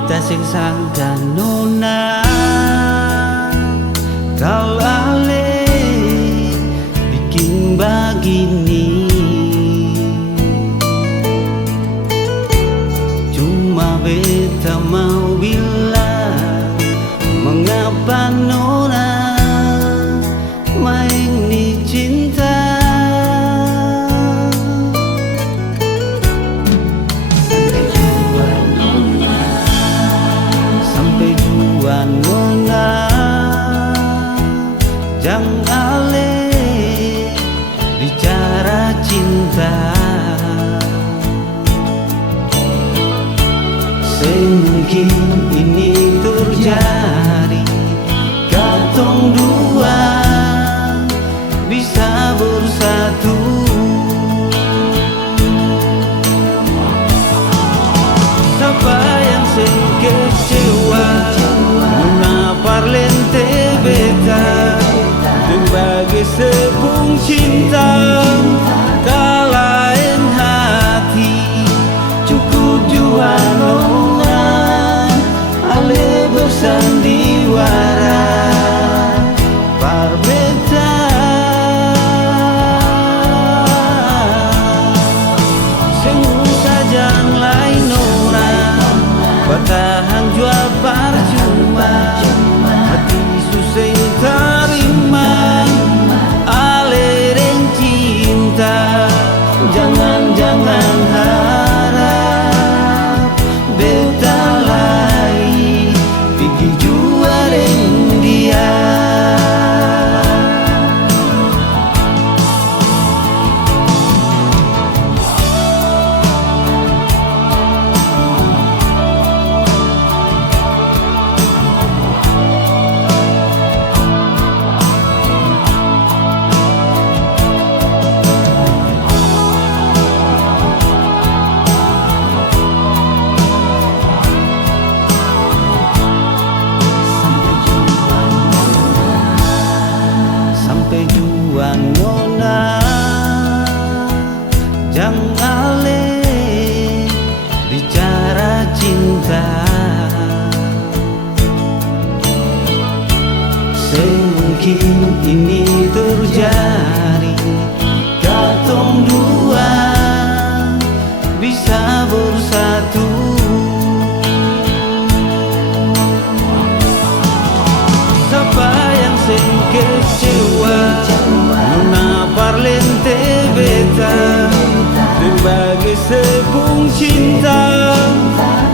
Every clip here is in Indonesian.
beta sing sangka nona kau ale bikin begini. Cuma beta mau bilang, mengapa nona main ni cinta. Sampai jua nona jangan ale bicara cinta. Semungkin ini terjadi, katong dua bisa bersatu. Siapa yang sing kecewa Nona parlente beta sebagai sepung cinta. Kalahin hati cukup jua nona ale bersandiwara par beta. Sengguh saja lain orang bertahan jua percuma. Hati susah terima ale dan cinta. Jangan harap beta lai pergi jua dengan dia. Sampai jua nona jangan ale bicara cinta. Semungkin ini terjadi, katong dua bisa bersatu. Siapa yang sing kecewa Nona parlente beta sebagai sepung cinta.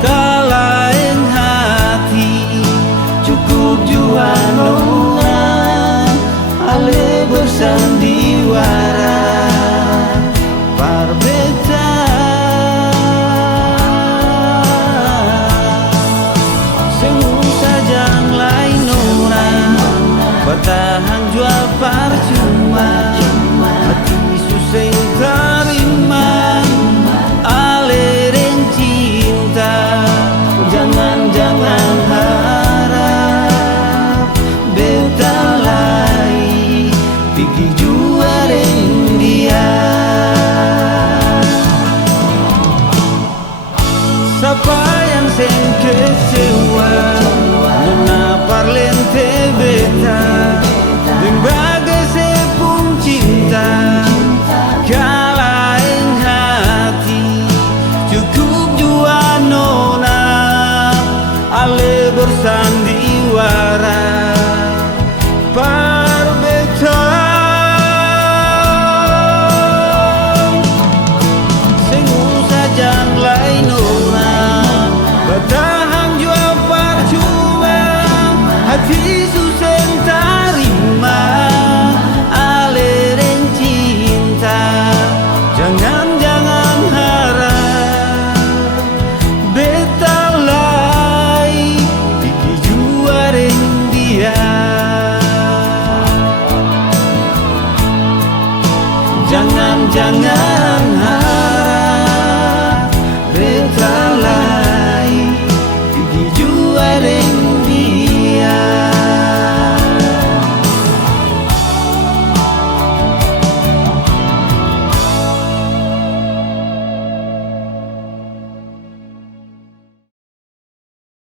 Kalahin hati cukup jua nona ale bersandiwara par beta. Sengguh saja lain orang bertahan jua percuma. Hati susah terima ale dan cinta. Jangan harap beta lai pergi jua dengan dia. Siapa yang sing kecewa Nona parlente beta sebagai sepung cinta. Kalahin hati cukup jua nona ale bersandiwara par beta. Sengguh saja lain orang bertahan jua percuma. Hati susah terima ale dan cinta. Jangan harap beta lai pergi jua dengan dia. Jangan harap